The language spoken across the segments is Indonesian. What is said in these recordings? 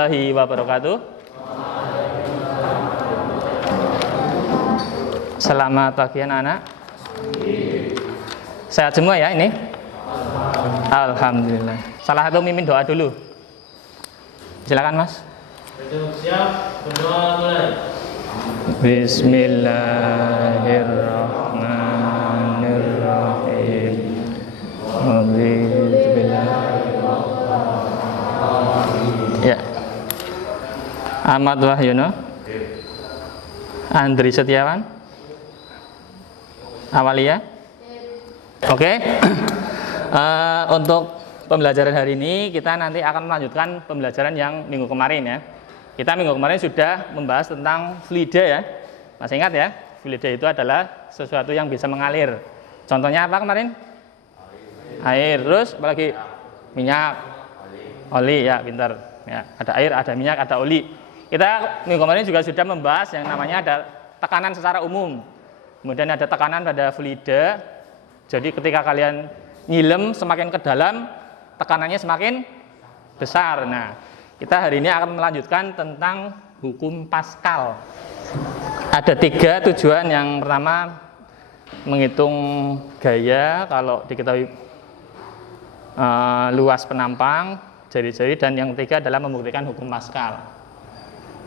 Warahmatullahi wabarakatuh. Selamat pagi anak-anak. Sehat semua ya ini? Alhamdulillah. Salah satu mimin doa dulu. Silakan Mas. Siap, berdoa mulai. Bismillahirrahmanirrahim. Ya. Ahmad Wahyono, Andri Setiawan, Awalia. Oke. Untuk pembelajaran hari ini kita nanti akan melanjutkan pembelajaran yang minggu kemarin ya. Kita minggu kemarin sudah membahas tentang fluida ya. Masih ingat ya? Fluida itu adalah sesuatu yang bisa mengalir. Contohnya apa kemarin? Air. Terus apalagi? Minyak, oli ya, pintar. Ya, ada air, ada minyak, ada oli. Kita minggu kemarin juga sudah membahas yang namanya ada tekanan secara umum. Kemudian ada tekanan pada fluida. Jadi ketika kalian nyilem semakin ke dalam, tekanannya semakin besar. Nah, kita hari ini akan melanjutkan tentang hukum Pascal. Ada 3 tujuan. Yang pertama menghitung gaya kalau diketahui luas penampang, jari-jari, dan yang ketiga adalah membuktikan hukum Pascal.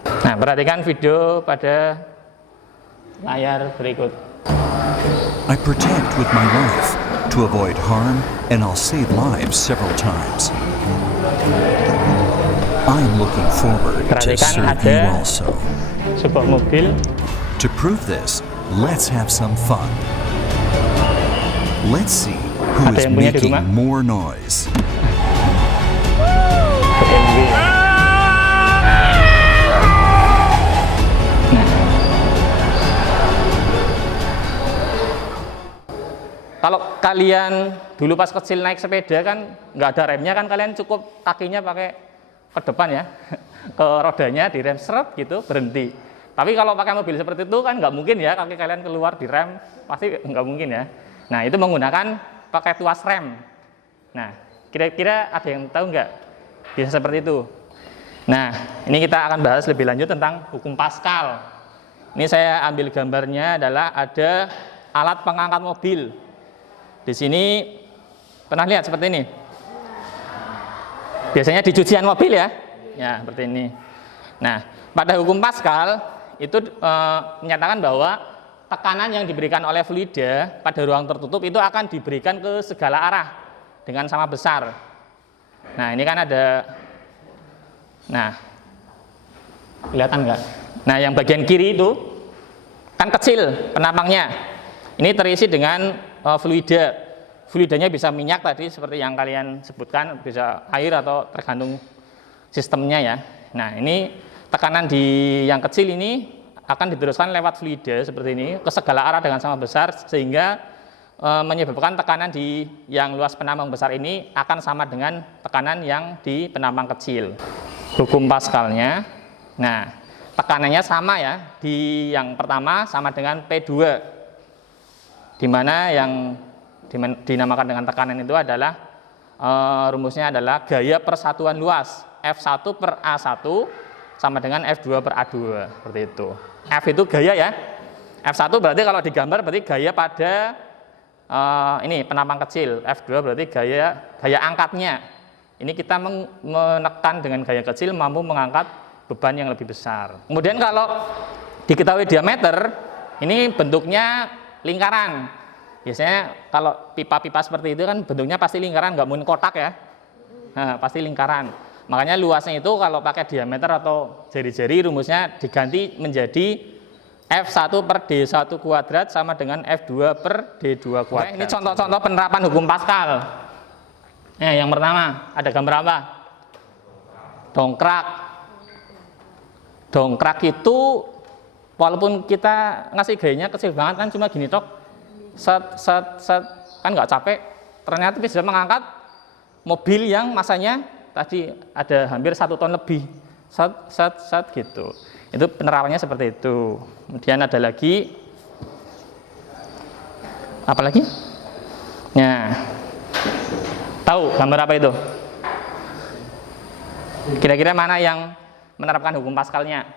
Nah, perhatikan video pada layar berikut. I protect with my life to avoid harm, and I'll save lives several times. I'm looking forward to serve you also. Sebuah mobil. To prove this, let's have some fun. Let's see who is making more noise. Kalau kalian dulu pas kecil naik sepeda kan nggak ada remnya kan, kalian cukup kakinya pakai ke depan ya, ke rodanya direm seret gitu berhenti. Tapi kalau pakai mobil seperti itu kan nggak mungkin ya, kaki kalian keluar direm, pasti nggak mungkin ya. Nah, itu menggunakan pakai tuas rem. Nah, kira-kira ada yang tahu nggak bisa seperti itu? Nah, ini kita akan bahas lebih lanjut tentang hukum Pascal. Ini saya ambil gambarnya adalah ada alat pengangkat mobil. Di sini pernah lihat seperti ini. Biasanya di cucian mobil ya, ya seperti ini. Nah, pada hukum Pascal itu menyatakan bahwa tekanan yang diberikan oleh fluida pada ruang tertutup itu akan diberikan ke segala arah dengan sama besar. Nah, ini kan ada, nah, kelihatan nggak? Nah, yang bagian kiri itu kan kecil penampangnya. Ini terisi dengan fluida. Fluidanya bisa minyak tadi seperti yang kalian sebutkan, bisa air atau tergantung sistemnya ya. Nah, ini tekanan di yang kecil ini akan diteruskan lewat fluida seperti ini ke segala arah dengan sama besar, sehingga menyebabkan tekanan di yang luas penampang besar ini akan sama dengan tekanan yang di penampang kecil. Hukum Pascalnya, nah tekanannya sama ya, di yang pertama sama dengan P2, di mana yang dinamakan dengan tekanan itu adalah rumusnya adalah gaya persatuan luas F1 per A1 sama dengan F2 per A2, seperti itu. F itu gaya ya, F1 berarti kalau digambar berarti gaya pada ini penampang kecil, F2 berarti gaya angkatnya. Ini kita menekan dengan gaya kecil mampu mengangkat beban yang lebih besar. Kemudian kalau diketahui diameter, ini bentuknya lingkaran. Biasanya kalau pipa-pipa seperti itu kan bentuknya pasti lingkaran, nggak mungkin kotak ya. Nah, pasti lingkaran. Makanya luasnya itu kalau pakai diameter atau jari-jari rumusnya diganti menjadi F1 per D1 kuadrat sama dengan F2 per D2 kuadrat. Ini contoh-contoh penerapan hukum Pascal. Nah, yang pertama ada gambar apa? Dongkrak. Dongkrak itu walaupun kita ngasih gayanya kecil banget kan, cuma gini tok. Set kan nggak capek, ternyata bisa mengangkat mobil yang masanya tadi ada hampir 1 ton lebih, set gitu. Itu penerapannya seperti itu. Kemudian ada lagi, apa lagi? Nah, tahu gambar apa itu? Kira-kira mana yang menerapkan hukum Pascalnya.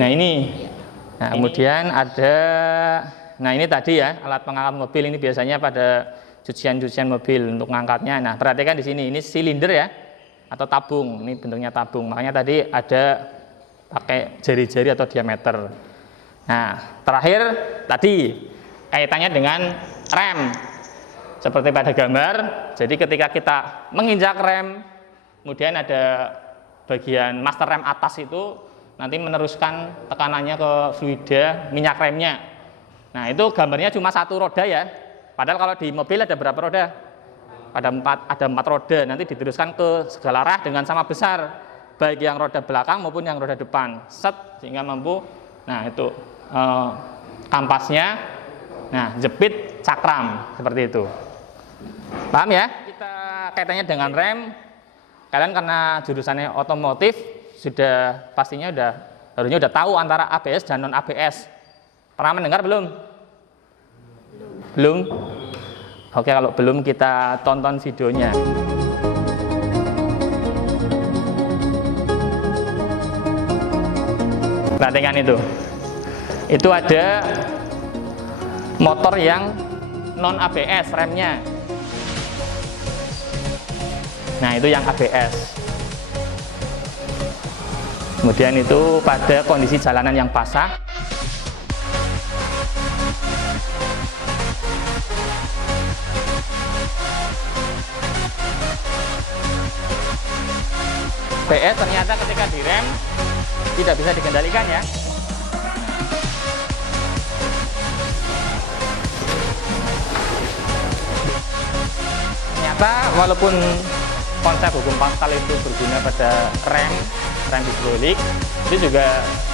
Nah ini. Nah kemudian ada, nah ini tadi ya alat pengangkat mobil, ini biasanya pada cucian mobil untuk mengangkatnya. Nah perhatikan di sini, ini silinder ya atau tabung, ini bentuknya tabung. Makanya tadi ada pakai jari-jari atau diameter. Nah terakhir tadi kaitannya dengan rem. Seperti pada gambar, jadi ketika kita menginjak rem, kemudian ada bagian master rem atas itu nanti meneruskan tekanannya ke fluida minyak remnya. Nah itu gambarnya cuma satu roda ya, padahal kalau di mobil ada berapa roda? Ada empat roda, nanti diteruskan ke segala arah dengan sama besar, baik yang roda belakang maupun yang roda depan, sehingga mampu. Nah itu kampasnya, nah jepit cakram seperti itu. Paham ya? Kita kaitannya dengan rem. Kalian karena jurusannya otomotif harusnya udah tahu antara ABS dan non ABS. Pernah mendengar belum? Belum? Oke, kalau belum kita tonton videonya. Perhatikan itu. Itu ada motor yang non ABS remnya. Nah itu yang ABS. Kemudian itu pada kondisi jalanan yang basah. ABS ternyata ketika direm tidak bisa dikendalikan ya. Ternyata walaupun konsep hukum Pascal itu berguna pada rem hidrolik, itu juga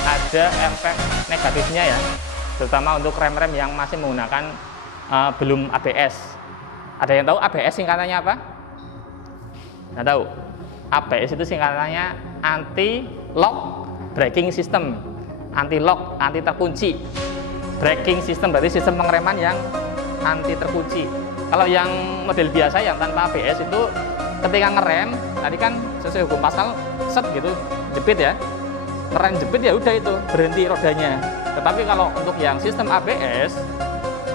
ada efek negatifnya ya, terutama untuk rem-rem yang masih menggunakan belum ABS. Ada yang tahu ABS singkatannya apa? Nggak tahu. ABS itu singkatannya anti lock braking system, anti lock, anti terkunci. Braking system berarti sistem pengereman yang anti terkunci. Kalau yang model biasa yang tanpa ABS itu ketika ngerem, tadi kan sesuai hukum Pascal, gitu, jepit ya, ngerem jepit ya udah itu berhenti rodanya. Tetapi kalau untuk yang sistem ABS,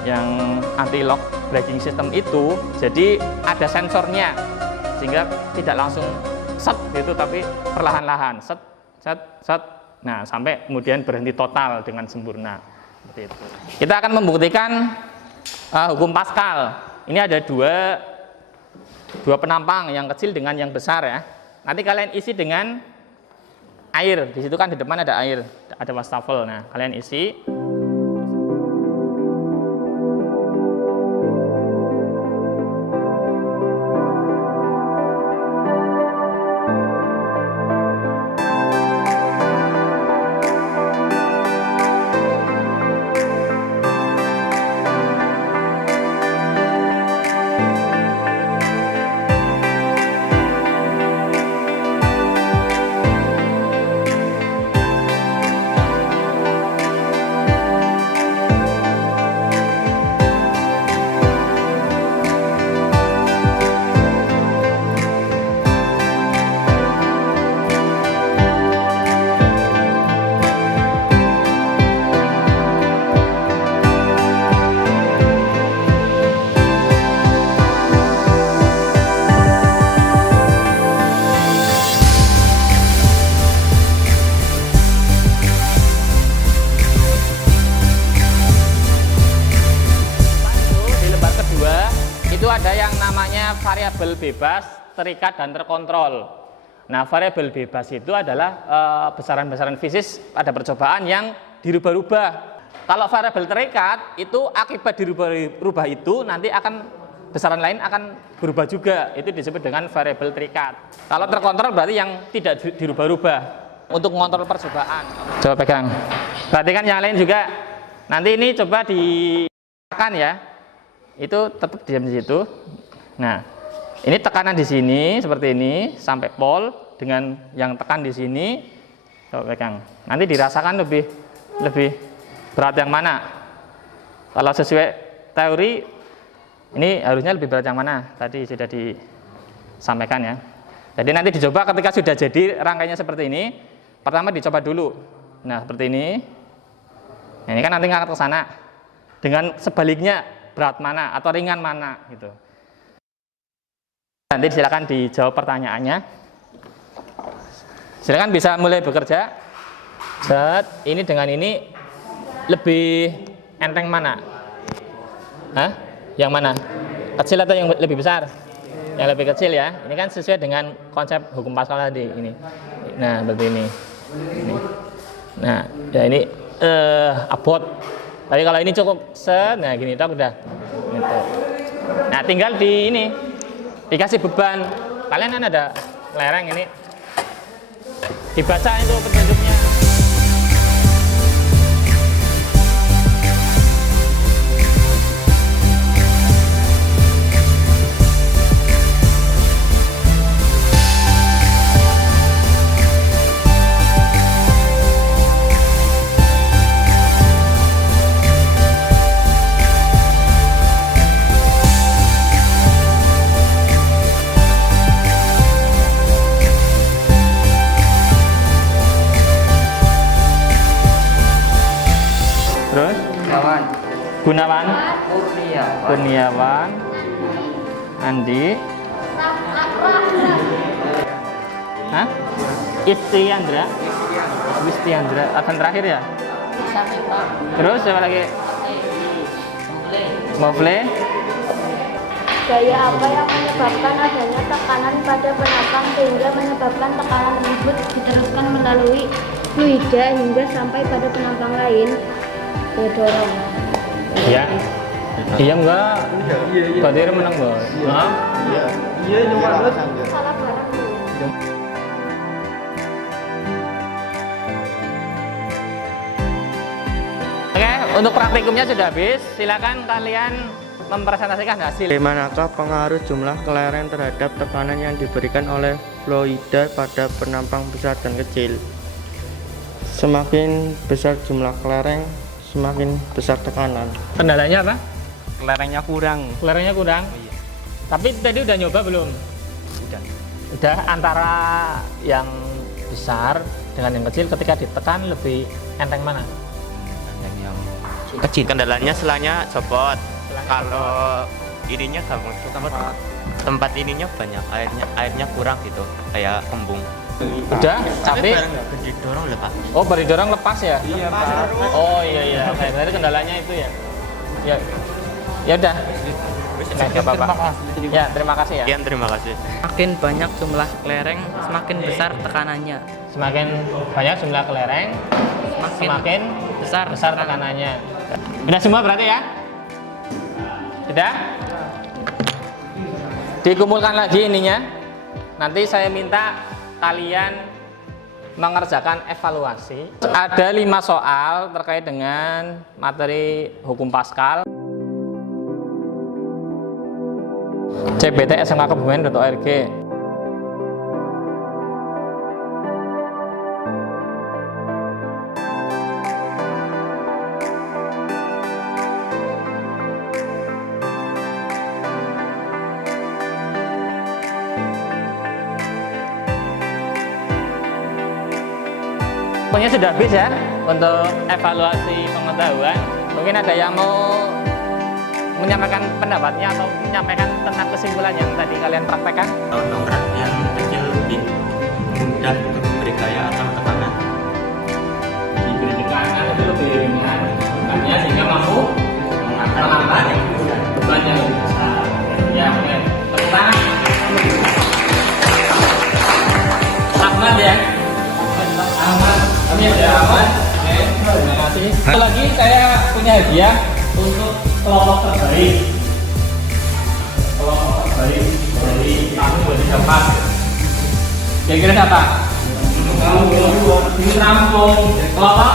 yang anti lock braking system itu, jadi ada sensornya, sehingga tidak langsung gitu, tapi perlahan-lahan nah sampai kemudian berhenti total dengan sempurna. Seperti itu. Kita akan membuktikan hukum Pascal. Ini ada dua penampang, yang kecil dengan yang besar ya. Nanti kalian isi dengan air. Di situ kan di depan ada air, ada wastafel. Nah, kalian isi. Ada yang namanya variabel bebas, terikat, dan terkontrol. Nah, variabel bebas itu adalah besaran-besaran fisik pada percobaan yang dirubah-rubah. Kalau variabel terikat itu akibat dirubah itu nanti akan besaran lain akan berubah juga. Itu disebut dengan variabel terikat. Kalau terkontrol berarti yang tidak dirubah-rubah untuk mengontrol percobaan. Coba pegang. Perhatikan yang lain juga. Nanti ini coba ditekan ya. Itu tetap diam di situ. Nah, ini tekanan di sini seperti ini sampai pol dengan yang tekan di sini. Coba pegang. Nanti dirasakan lebih berat yang mana. Kalau sesuai teori ini harusnya lebih berat yang mana? Tadi sudah disampaikan ya. Jadi nanti dicoba ketika sudah jadi rangkainya seperti ini, pertama dicoba dulu. Nah, seperti ini. Nah, ini kan nanti ngangkat ke sana. Dengan sebaliknya berat mana atau ringan mana gitu. Nanti silakan dijawab pertanyaannya. Silakan bisa mulai bekerja. Set, ini dengan ini lebih enteng mana? Hah? Yang mana? Kecil atau yang lebih besar? Yang lebih kecil ya. Ini kan sesuai dengan konsep hukum Pascal tadi ini. Nah, seperti ini. Nah, ya ini abot. Tapi kalau ini cukup set, nah gini tak udah. Gitu. Nah, tinggal di ini dikasih beban. Kalian kan ada lereng ini. Dibaca itu petunjuknya. Terus? Gunawan, Kurniawan, Andi, Hah? Istiandra, akan terakhir ya? Terus siapa lagi? Mofle. Gaya apa yang menyebabkan adanya tekanan pada penampang sehingga menyebabkan tekanan tersebut diteruskan melalui fluida hingga sampai pada penampang lain? Dorong. Iya. Iya enggak? Berarti menang bos. Hah? Iya, cuma Salah barang. Oke, untuk praktikumnya sudah habis. Silakan kalian mempresentasikan hasil. Bagaimanakah pengaruh jumlah kelereng terhadap tekanan yang diberikan oleh fluida pada penampang besar dan kecil? Semakin besar jumlah kelereng, semakin besar tekanan. Kendalanya apa? Kelerengnya kurang. Kelerengnya kurang. Iya. Tapi tadi udah nyoba belum? Udah. Udah, antara yang besar dengan yang kecil ketika ditekan lebih enteng mana? Yang kecil. Kendalanya selanya copot. Selanya Kalau ininya gampang tempat ininya banyak airnya kurang gitu, kayak kembung. Udah, tapi Didorong lah Pak. oh baru dorong lepas ya? Iya Pak. Oh iya. Oke, berarti kendalanya itu ya. Ya. Ya udah. Nggak apa-apa. Ya, terima kasih ya. Sekian, terima kasih. Semakin banyak jumlah kelereng, semakin besar tekanannya. Semakin banyak jumlah kelereng, semakin besar tekanannya. Udah semua berarti ya? Sudah? Dikumpulkan lagi ininya. Nanti saya minta kalian mengerjakan evaluasi. Ada 5 soal terkait dengan materi hukum Pascal. CBT SMK Kebumen.org. Pokoknya sudah habis ya untuk evaluasi pengetahuan. Mungkin ada yang mau menyampaikan pendapatnya atau menyampaikan tentang kesimpulan yang tadi kalian praktekkan. Dongkrak yang kecil lebih mudah beri gaya atau tekanan. Diberi tekanan itu lebih ringan, bebannya sehingga mampu mengangkat beban yang lebih besar. Ya, oke. Tentang Ahmad ya. Ahmad, kami ada Ahmad. Oke, terima kasih. Satu lagi saya punya hadiah untuk kelompok terbaik. Kelompok terbaik dari tahun 2004. Kira-kira siapa? Ini rampung kelompok.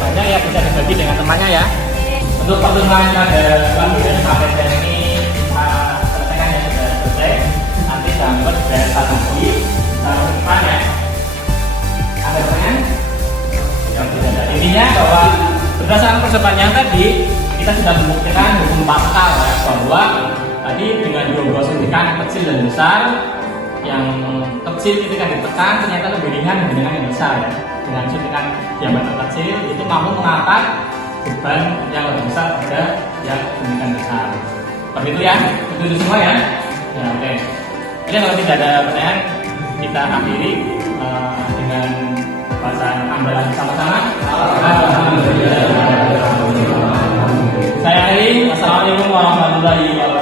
Banyak ya, bisa dibagi dengan temannya ya. Untuk pertemuan pada selanjutnya sampai hari ini kita selesaikan yang sudah selesai. Nanti dapat data lagi tahun depan ya. Ada pertanyaan? Yang tidak ada. Intinya bahwa berdasarkan percobaan yang tadi kita sudah membuktikan hukum Pascal ya, bahwa tadi dengan dua suntikan yang kecil dan besar, yang kecil ketika ditekan ternyata lebih ringan dibandingkan yang besar ya. Dengan suntikan diameter kecil itu mampu mengangkat beban yang lebih besar pada yang suntikan besar. Seperti itu ya, itu semua ya. Ya oke. Jadi kalau tidak ada pertanyaan, kita akhiri dengan bacaan hamdalah sama-sama. Alhamdulillah. Saya akhiri. Wassalamualaikum warahmatullahi wabarakatuh.